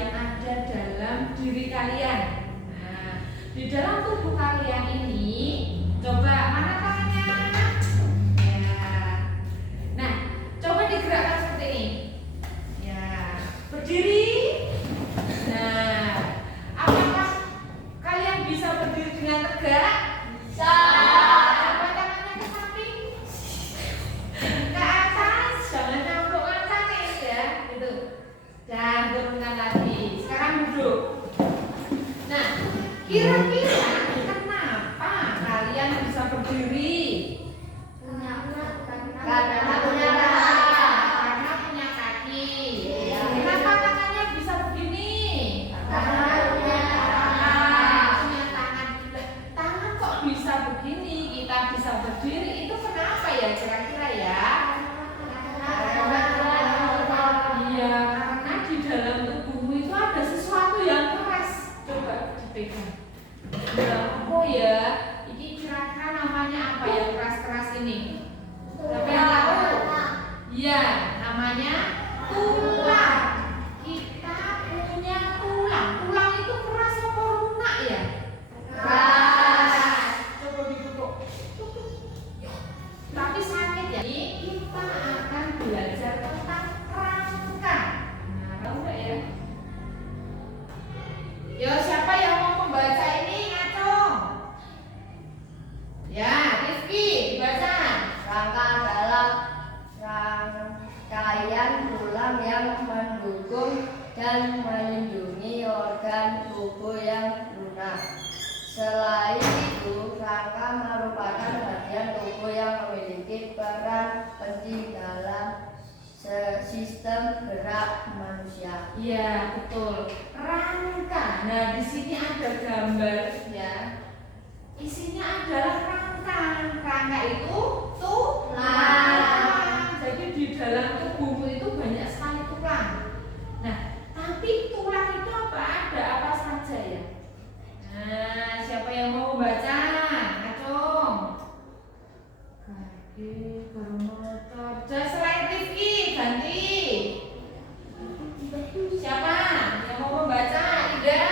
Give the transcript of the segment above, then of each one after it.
yang ada dalam diri kalian. Nah, di dalam tubuh kalian ini, coba mana tangannya? Ya. Nah, coba digerakkan seperti ini. Ya, berdiri. Nah, apakah kalian bisa berdiri dengan tegak? Bisa. Coba tangannya ke samping, ke atas, jangan campurkan kaki ya, gitu. Dan turunkan lagi. Sekarang duduk. Nah, kira-kira kenapa kalian bisa berdiri? Karena punya kaki. Kenapa tangannya bisa begini? Karena punya tangan. Tangan kok bisa begini? Kita bisa berdiri itu kenapa ya kira-kira ya? Iya, karena di dalam tubuhmu itu ada sesuatu yang keras. Coba dipegang. Ya, apa ya? Ini kira-kira namanya apa yang keras-keras ini? Siapa yang tahu? Iya, namanya tulang. Kita punya tulang. Tulang itu keras apa lunak ya? Keras. Coba dipukul. Tapi sakit ya. Ini kita akan belajar tentang rangka. Nah, tahu nggak ya? Yo, siapa yang mau membaca ini? Ngacung. Ya, Rizky, dibaca. Rangka adalah rangkaian tulang yang mendukung dan melindungi organ tubuh yang lunak. Selain itu, rangka merupakan bagian tubuh yang memiliki peran penting dalam sistem gerak manusia. Iya, betul. Rangka. Nah, di sini ada gambar ya. Isinya adalah rangka. Rangka itu tulang. Jadi di dalam tubuhmu itu banyak sekali tulang. Nah, tapi tulang itu ada apa saja ya? Nah, siapa yang mau membaca? Acung. Kaki, bermotor. Selain Rifki, ganti. Siapa yang mau membaca? Ida.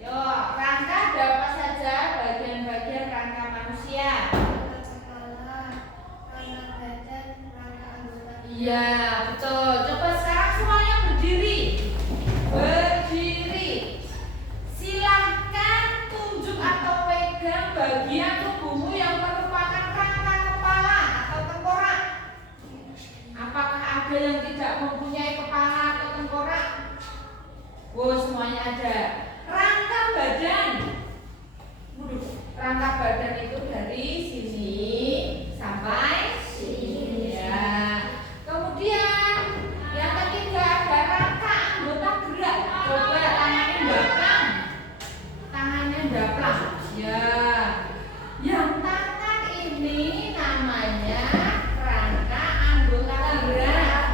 Yo, rangka ada apa saja? Bagian-bagian rangka manusia. Iya, betul. Coba sekarang semuanya berdiri. Berdiri. Silahkan tunjuk atau pegang bagian tubuhmu yang merupakan rangka kepala atau tengkorak. Apakah ada yang tidak mempunyai kepala atau tengkorak? Oh, semuanya ada. Rangka badan. Rangka badan itu dari sini sampai sini ya. Kemudian yang ketiga ada rangka anggota gerak. Coba tangannya belakang. Tangannya belakang. Ya. Yang tangan ini namanya rangka anggota gerak.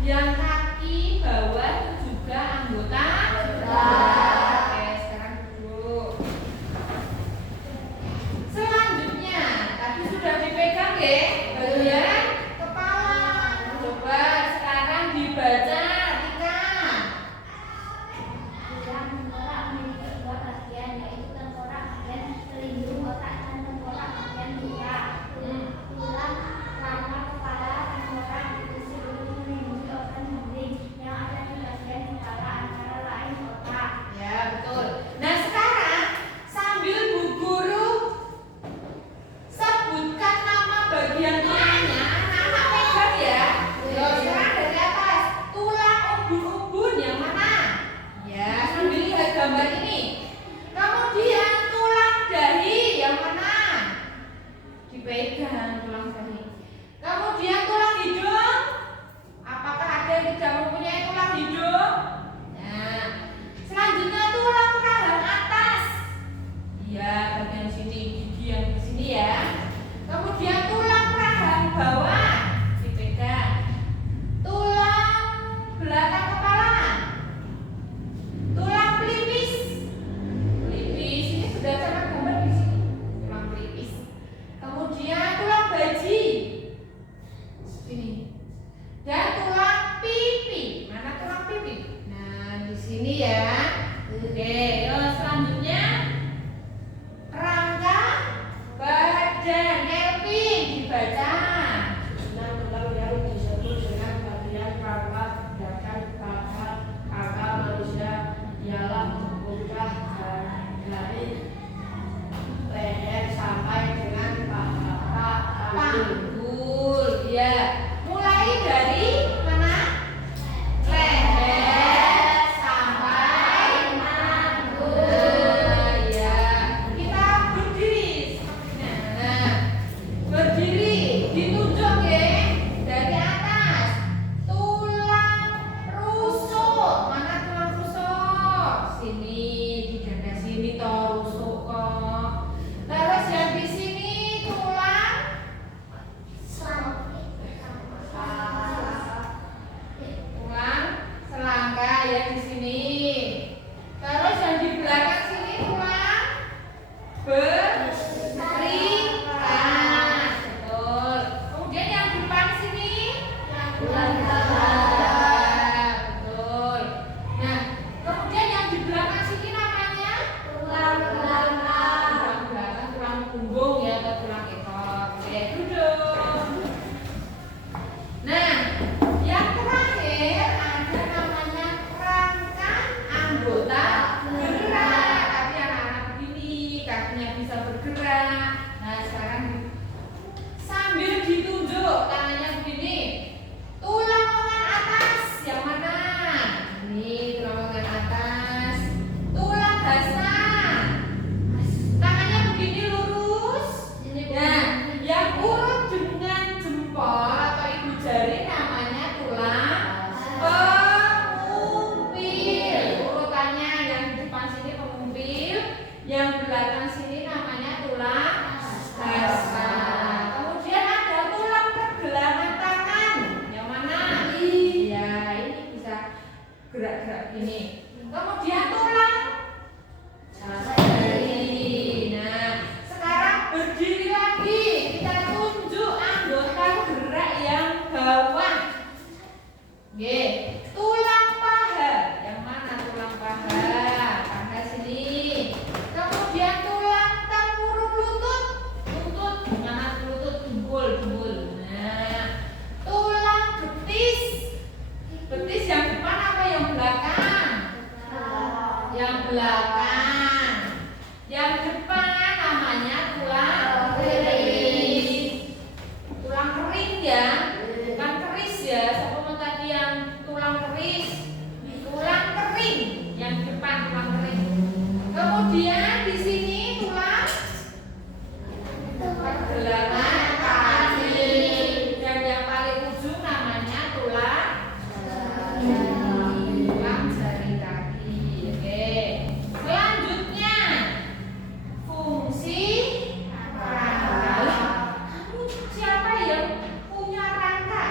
Yang kaki bawah itu juga anggota gerak. Oke, sekarang duduk. Selanjutnya, tadi sudah dipegang ya, bagian kepala. Coba sekarang dibaca, Tika. Tulang tengkorak memiliki dua bagian, yaitu tengkorak dan telinga. Kemudian tulang jari. Nah, sekarang berdiri lagi. Kita tunjuk anggota gerak yang bawah. Oke, tulang paha. Yang mana tulang paha? Paha sini. Kemudian tulang tempurung lutut. Lutut, mana lutut? Dengkul. Nah, tulang betis. Betis yang depan apa yang belakang? Yang belakang. Yang depan namanya tulang kering. Tulang kering ya, bukan keris ya. Siapa tadi yang tulang keris? Tulang kering. Yang depan tulang kering. Kemudian di sini tulang pergelangan kaki. Dan yang paling ujung namanya tulang jari kaki. Oke. Selanjutnya fungsi rangka. Kamu siapa yang punya rangka?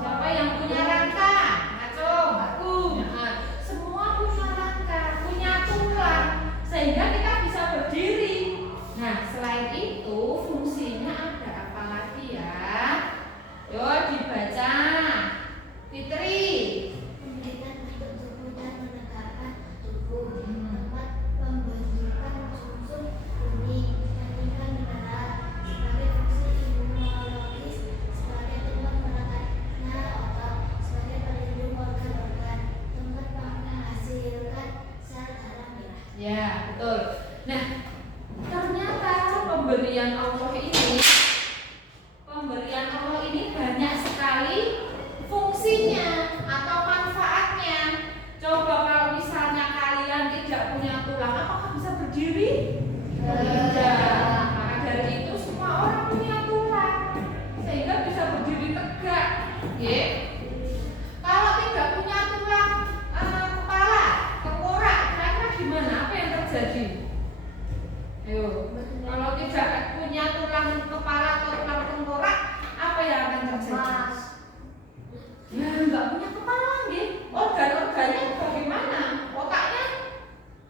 Siapa yang punya rangka? Acung, aku. Nah, semua punya rangka, punya tulang, sehingga kita bisa berdiri. Nah, selain itu fungsinya ada apa lagi ya? Yo dibaca, Fitri. Memberikan bentuk tubuh dan menegakkan tubuh. Tempat pembentukan sumsum benih, pendidikan mineral, sebagai fungsi imunologis, sebagai tempat merekatnya otot, sebagai pelindung organ-organ, tempat menghasilkan sel darah merah. Ya, betul. Nah, ternyata pemberian Allah ini banyak sekali fungsinya atau manfaatnya. Coba kalau misalnya kalian tidak punya tulang, apakah bisa berdiri? Tidak. Maka dari itu semua orang punya tulang sehingga bisa berdiri tegak. Ya. Kalau tidak punya tulang kepala, tengkorak, kira-kira gimana? Apa yang terjadi? Ayo. Kalau tidak punya tulang kepala atau tulang tengkorak, apa yang akan terjadi? Ya, nggak punya kepala lagi. Organ-organnya bagaimana? Otaknya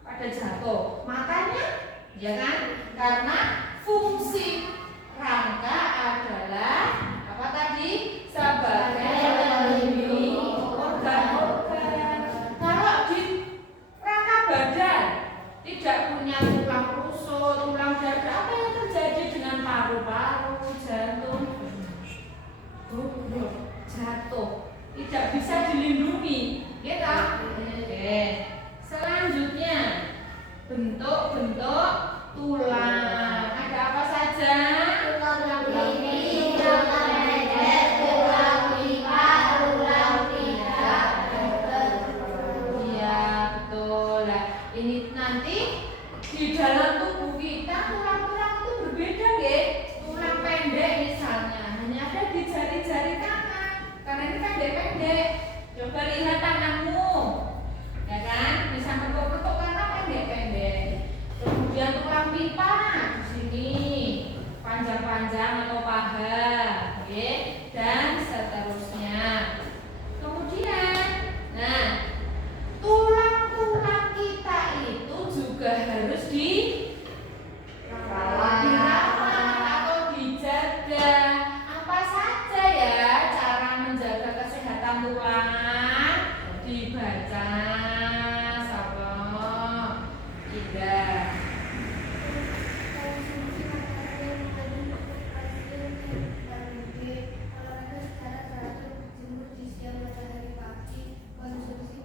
pada jatuh, matanya, ya kan? Karena fungsi rangka adalah apa tadi? Sebagai pelindung organ-organ. Kalau di rangka badan tidak punya tulang rusuk, tulang dada, apa yang terjadi dengan paru-paru, jantung? Jatuh, tidak bisa dilindungi, gitu. Oke. Selanjutnya bentuk-bentuk tulang. Ada apa saja? Tulang ini, tulang leher, tulang lipat, tulang pinggang. Iya, betul. Nah, ini nanti di dalam tubuh kita tulang-tulang itu berbeda, ya. Tulang pendek misalnya hanya ada di jari-jari tangan, karena ini pendek-pendek. Coba lihat tanganmu, ya kan? Bisa ketuk-ketuk karena pendek-pendek. Kemudian tulang pipa di sini panjang-panjang atau paha, oke? Dan seterusnya. Kemudian, nah, tulang-tulang kita itu juga harus dirawat atau dijaga. Apa saja ya cara menjaga kesehatan tulang? Dibaca sama Ida. Konsumsi makanan yang mengandung kalsium, vitamin B, olahraga secara teratur, berjemur di siang matahari pagi, konsumsi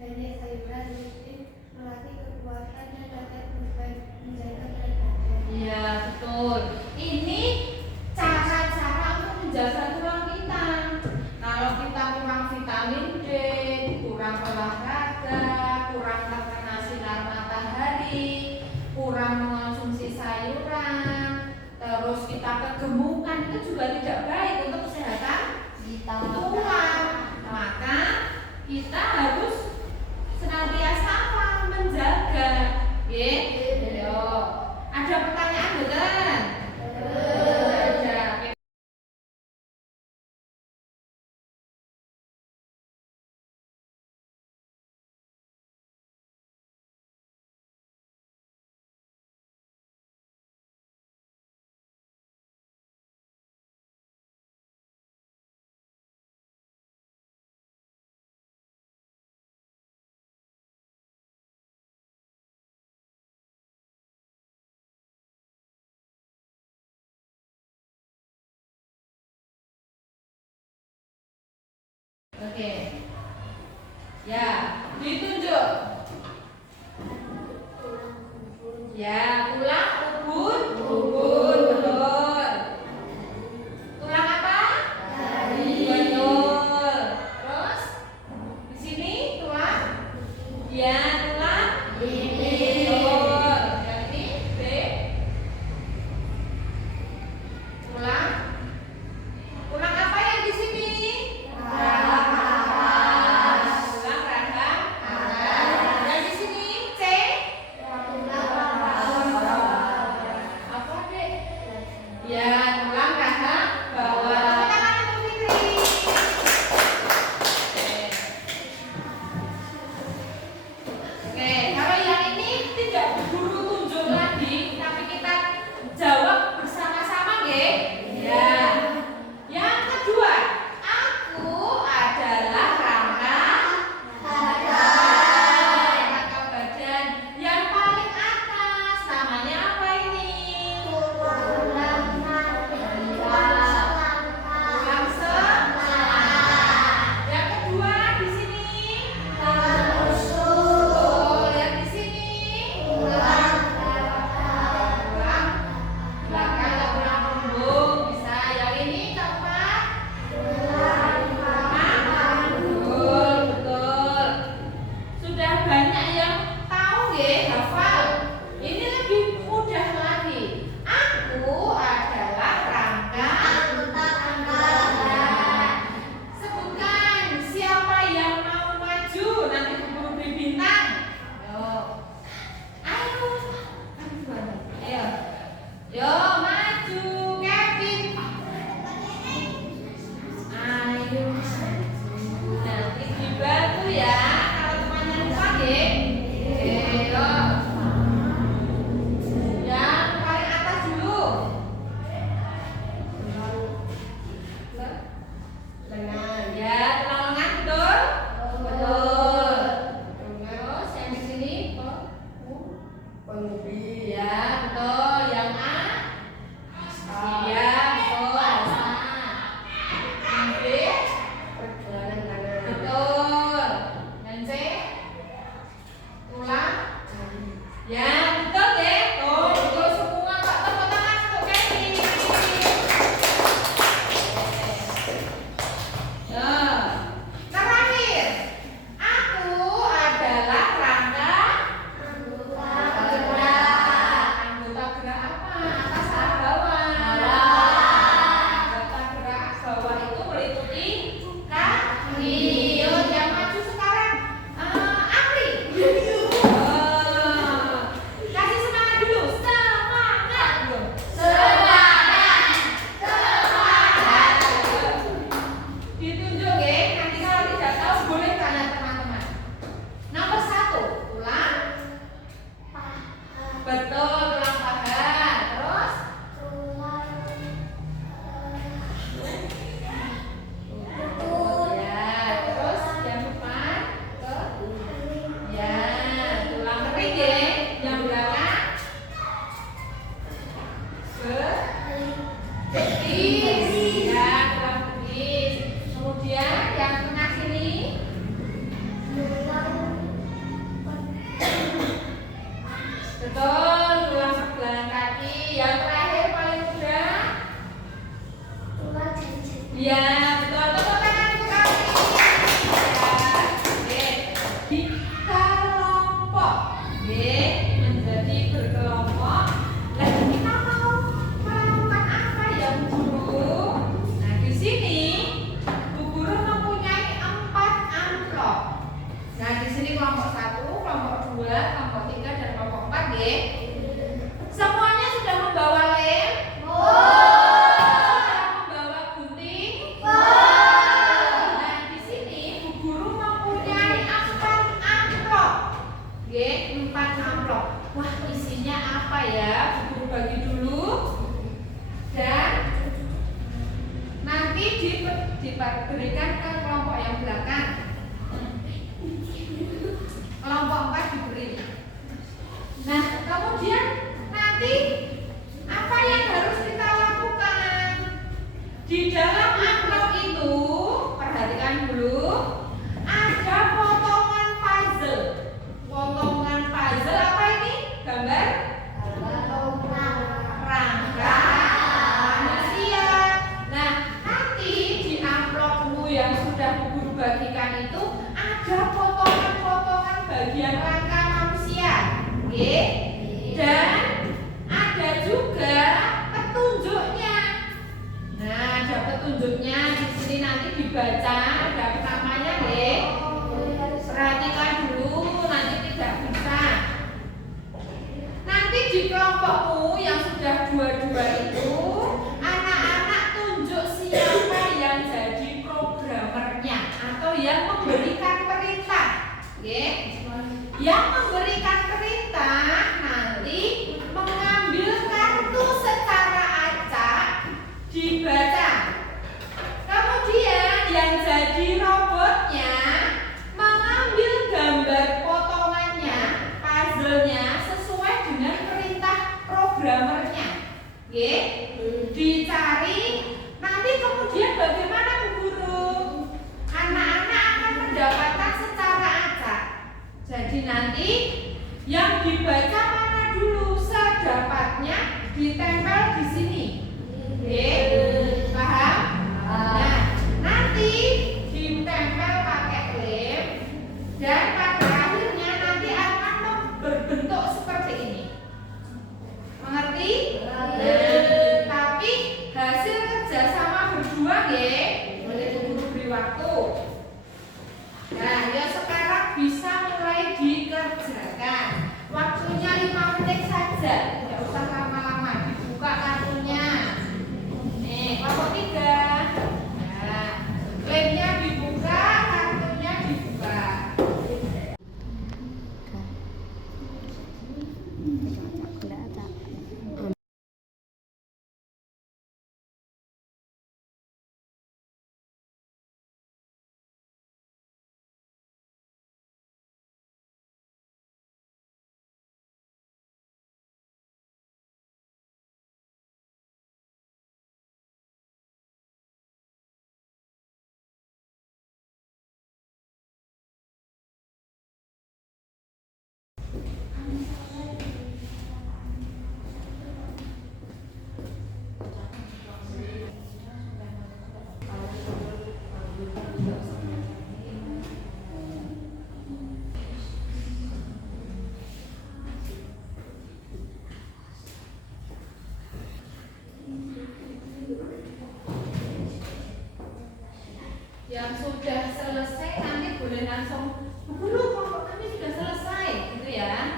banyak sayuran rutin, melatih kekuatan dan dapat menjaga berat badan. Iya, betul. Ini cara-cara untuk menjaga tulang kita. Kalau kita kurang vitamin D, kurang olahraga, kurang terkena sinar matahari, kurang mengonsumsi sayuran, terus kita kegemukan, itu juga tidak baik untuk kesehatan tulang. Maka kita harus senantiasa menjaga, ya. Ada pertanyaan, betul? Oke. Ya, ditunjuk. Ya, tulang ubun, betul. Tulang apa? Betul. Terus di sini tulang? Ya, tulang betul. Yang ini B. Tulang. Tulang apa yang di sini? Tulang rahang. Yang di sini C. Apa, Dek? Ya, tulang rahang bawah. Tepuk tangan untuk Fikri. Oke, kalau yang ini tidak guru tunjuk lagi, tapi kita jawab bersama-sama, nggih? Ya. Yang kedua, aku adalah rangka badan. Yang paling atas namanya apa ini? Tulang selangkah. Yang kedua di sini. Oh, yang di sini. Tulang belakang atau tulang punggung bisa. Yang ini keempat. Betul, betul. Sudah banyak yang tahu nggih, hafal. Ini lebih mudah lagi. Aku adalah rangka. Sebutkan siapa yang mau maju nanti keburu beri bintang. Ayo. Ayo. Yo maju Kevin. Ayo maju. Nanti dibantu ya kalau temannya lupa nggih. Ayo. Yang paling atas dulu. Ya, tulang lengan betul? Betul. Terus yang di sini ya, betul. Yang A? Iya, betul. Yang B? Betul. Yang C? Tulang? Ya, betul deh. Tuh, betul semua. Pak, tepuk tangan untuk Kevin. Terakhir, aku adalah rangka anggota gerak apa? Atas atau bawah? Anggota gerak bawah itu meliputi kaki. Yuk, yang maju sekarang. Apri. Kasih semangat dulu. Semangat. Ditunjuk ya, nanti kalau tidak tahu boleh tanya teman-teman. Nomor 1, tulang. Betul, tulang paha. Terus ya, terus yang depan ya, tulang kering ya. Yang belakang betis. Ya, tulang betis. Kemudian yang tengah sini betul, tulang sebelah kaki. Yang terakhir paling mudah. Ya, betul. Tepuk tangan untuk kaki. Ya, oke. Di kelompok, oke, menjadi berkelompok. Nah, kita mau melakukan apa ya, Bu Guru? Nah, di sini Bu Guru mempunyai 4 amplop. Nah, di sini kelompok 1, kelompok 2, kelompok 3, dan kelompok 4, nggih. Semuanya sudah membawa lem? Sudah membawa gunting? Nah, di sini Bu Guru mempunyai 4 amplop. Nggih, 4 amplop. Wah, isinya apa ya? Bu Guru bagi dulu. Dan nanti diberikan ke kelompok yang belakang. Kelompok 4 diberi. Nah, kemudian nanti apa yang harus kita lakukan? Di dalam amplop itu, perhatikan dulu, Oke. Dan ada juga petunjuknya. Nah, ada petunjuknya di sini nanti dibaca, ada namanya, nggih. Perhatikan dulu, nanti tidak bisa. Nanti di kelompokmu yang sudah dua-dua itu, anak-anak tunjuk siapa yang jadi programmernya atau yang memberikan perintah. Oke? Yang memberikan perintah nanti mengambil kartu secara acak, dibaca. Kemudian yang jadi robotnya mengambil gambar potongannya, puzzle-nya sesuai dengan perintah programmernya. Oke? Dicari, nanti kemudian bagaimana Bu Guru? Anak-anak akan mendapatkan secara acak. Jadi nanti yang dibaca mana dulu, sedapatnya ditempel di sini. Oke? Paham? Nah, nanti ditempel pakai lem dan pada akhirnya nanti akan berbentuk seperti ini. Mengerti? Tapi hasil kerjasama berdua, nggih. Boleh Bu Guru beri waktu. Nah, ya sekarang bisa mulai dikerjakan. Waktunya 5 menit saja, tidak usah lama-lama. Dibuka kartunya. Nih, kelompok 3. Nah, lemnya dibuka, kartunya dibuka. Yang sudah selesai nanti boleh langsung, Bu Guru, kelompok kami sudah selesai, gitu ya.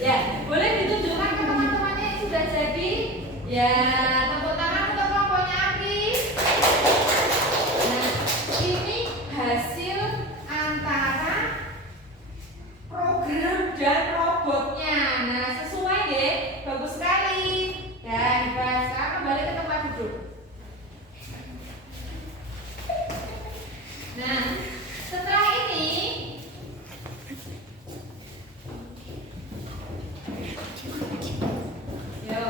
Ya, boleh ditunjukkan ke teman-temannya yang sudah jadi. Ya, tepuk tangan untuk kelompoknya Apri. Nah, ini hasil antara program dan robotnya. Nah, sesuai deh, bagus sekali. Dan sekarang kembali ke tempat duduk. Nah, setelah ini yo,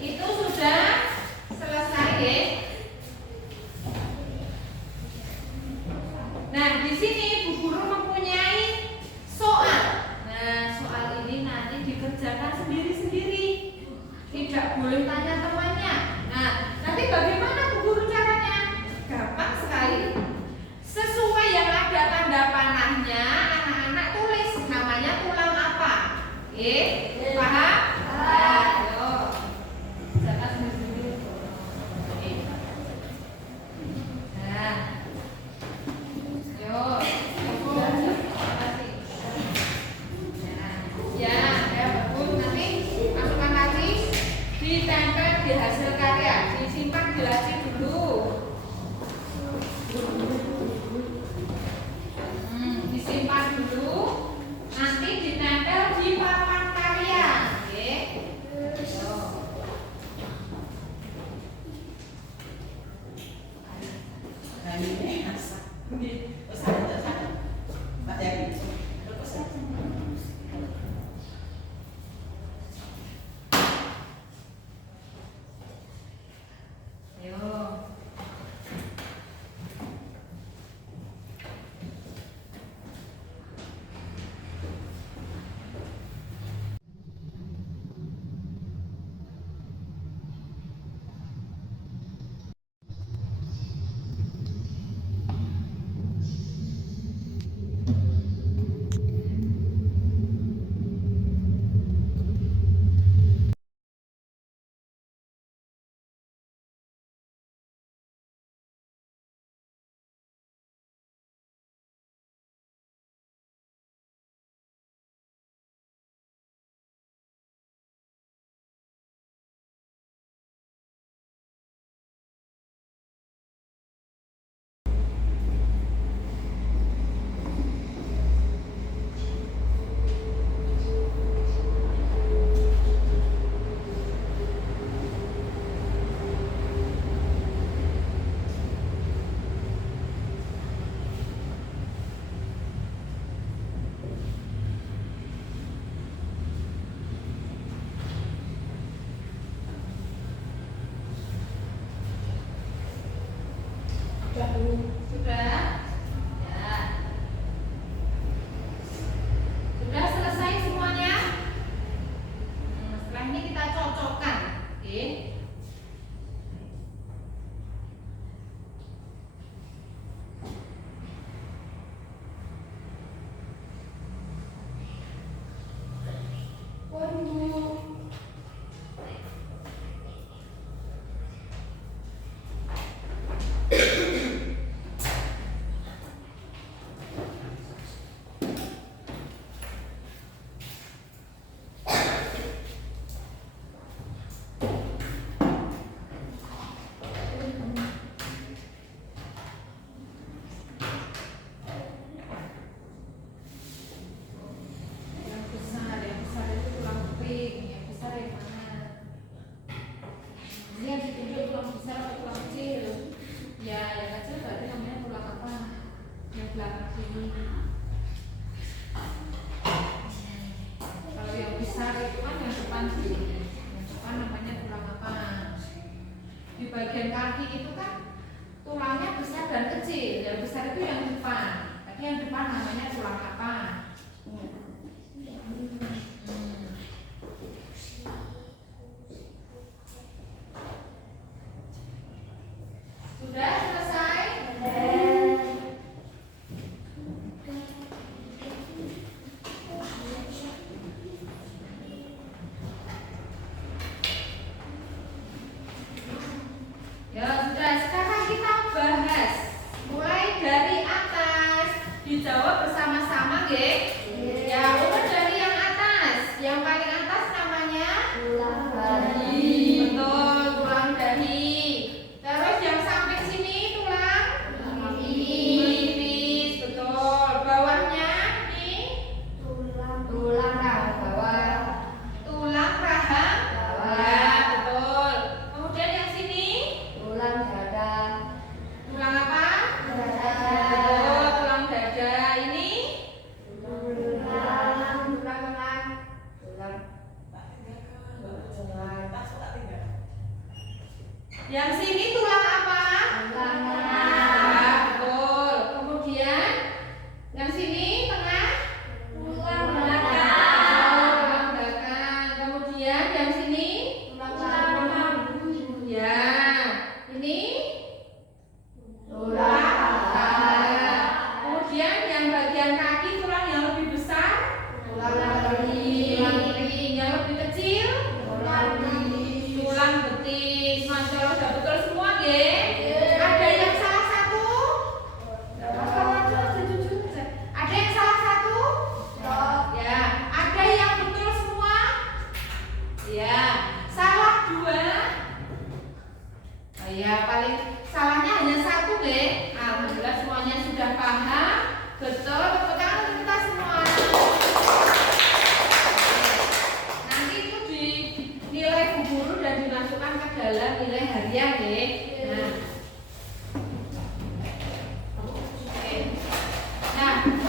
itu sudah selesai ya. Nah, di sini Bu Guru mempunyai soal. Nah, soal ini nanti dikerjakan sendiri-sendiri. Tidak boleh tanya temannya. Nah, nanti bagaimana Bu Guru caranya? Gampang sekali. Sesuai yang ada tanda panahnya, anak-anak tulis namanya tulang apa. Oke, paham? Ayo. Jangan sendiri-sendiri. Oke. Nah. Yo. Ya, bagus. Nanti masukkan lagi, ditempel di hasil karya, disimpan di laci dulu. Disimpan dulu, nanti ditempel di papan karya. Oke. Ayo. Sudah? Ya. Sudah selesai semuanya? Setelah ini kita cocokkan. Oke. Waduh. Yang besar itu tulang keping, yang besar yang mana? Ini yang ditunjuk tulang besar atau tulang kecil? Ya, yang kecil berarti namanya tulang apa? Yang belakang sini. Kalau yang besar itu kan yang depan sih. Yang depan namanya tulang apa? Di bagian kaki itu kan tulangnya besar dan kecil. Yang besar itu yang depan. Tapi yang depan namanya tulang apa? Sudah selesai? Ya sudah, sekarang kita bahas mulai dari atas, dijawab bersama-sama, nggih. Ya, mulai dari yang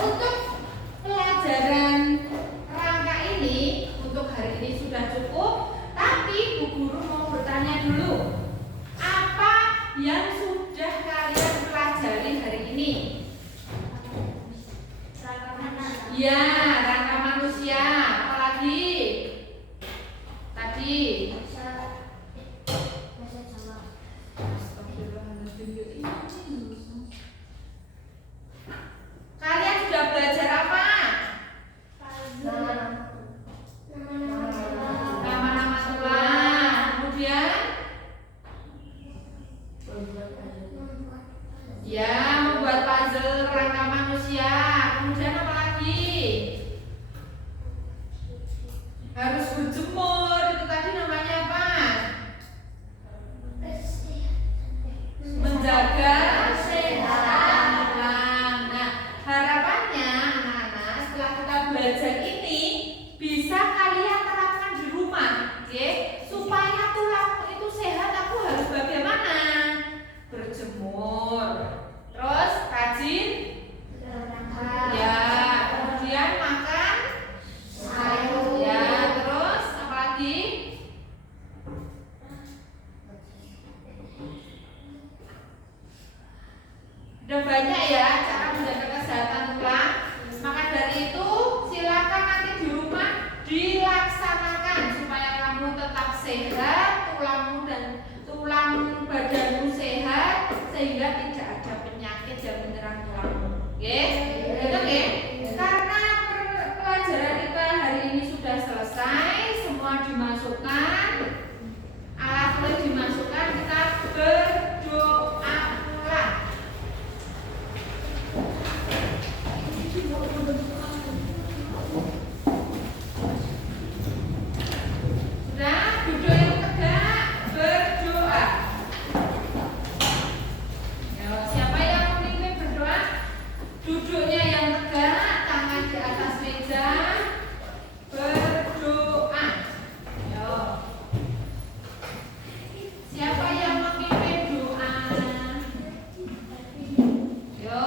untuk pelajaran rangka ini untuk hari ini sudah cukup, tapi Bu Guru mau bertanya dulu. Apa yang sudah kalian pelajari hari ini? Ya, rangka manusia. Apalagi? Tadi. Kalian sudah belajar apa? Nama-nama tulang. Kemudian ya, membuat puzzle rangka manusia. Kemudian apa lagi? Harus berjemur. Itu tadi namanya apa? Menjaga kesehatan tulang. Nah, harapannya anak-anak setelah kita belajar ini bisa kalian terapkan di rumah, oke? Supaya tulangmu itu sehat, aku harus bagaimana? Berjemur, terus rajin, ya, kemudian makan sayur, ya, terus apa lagi? Udah banyak ya cara menjaga kesehatan tulang. Maka dari itu silakan nanti di rumah dilaksanakan supaya kamu tetap sehat, tulangmu dan tulang badanmu sehat sehingga tidak ada penyakit yang menyerang tulangmu. Oke? Gitu ya? Karena pelajaran kita hari ini sudah selesai, semua dimasukkan, alat tulis dimasukkan, kita berdoa pula. Sudah, duduk yang tegak, berdoa. Ya, siapa yang memimpin berdoa? Duduknya yang tegak, tangan di atas meja, berdoa. Yo. Siapa yang memimpin doa? Yo.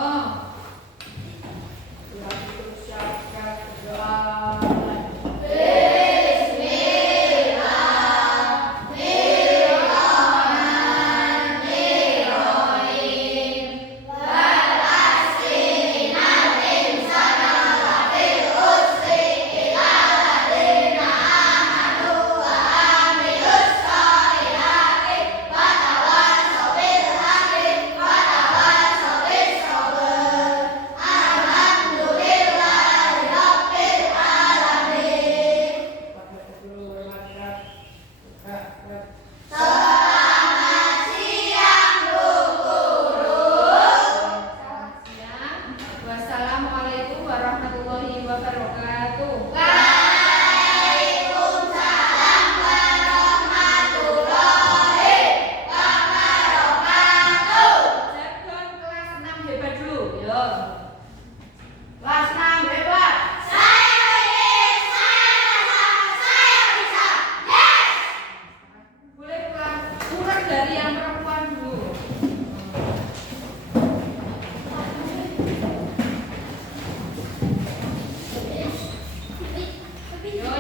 Wassalamualaikum warahmatullahi wabarakatuh. Jargon kelas 6 hebat dulu. Yo. Kelas 6 hebat. Boleh pulang kurang dari yang perempuan dulu. Yo